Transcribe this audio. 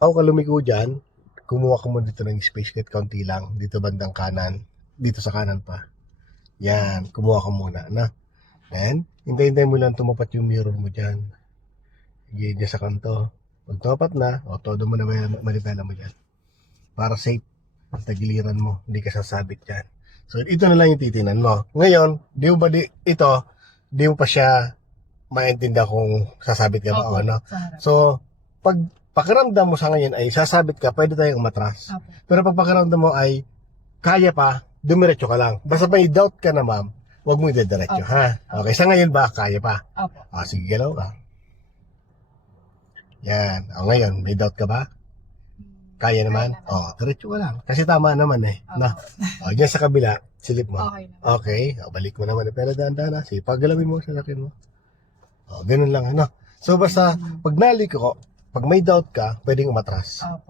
Ako ka lumiko dyan, kumuha ka mo dito ng space kahit kaunti lang. Dito bandang kanan. Dito sa kanan pa. Yan, kumuha ka muna. Na. Then, hintay-hintay mo lang tumapat yung mirror mo dyan. Sige, dyan sa kanto. Pag tumapat na, o todo mo na manipela mo dyan. Para safe. Ang tagiliran mo. Hindi ka sasabit dyan. So, ito na lang yung titinan mo. Ngayon, di mo pa siya maintindihan kung sasabit ka ba o ano. So, pag pakiramdam mo sa ngayon ay sasabit ka, pwede tayong umatras. Opo. Pero pag pakiramdam mo ay kaya pa, dumiretso ka lang. Basta may doubt ka na, ma'am, huwag mo idediretso, Opo. ha? Okay, sa ngayon ba, kaya pa? Opo. Sige, galaw ka. Yan. Ngayon, may doubt ka ba? Kaya naman? Diretso ka lang. Kasi tama naman eh. Opo. Na. Dyan sa kabila, silip mo. Okay na. Okay, balik mo naman. Pero dahan-dahan na. Sige, paggalawin mo sa lakin mo. Ganun lang, ano? So, basta, pag naliko ko, pag may doubt ka, pwedeng umatras. Opo.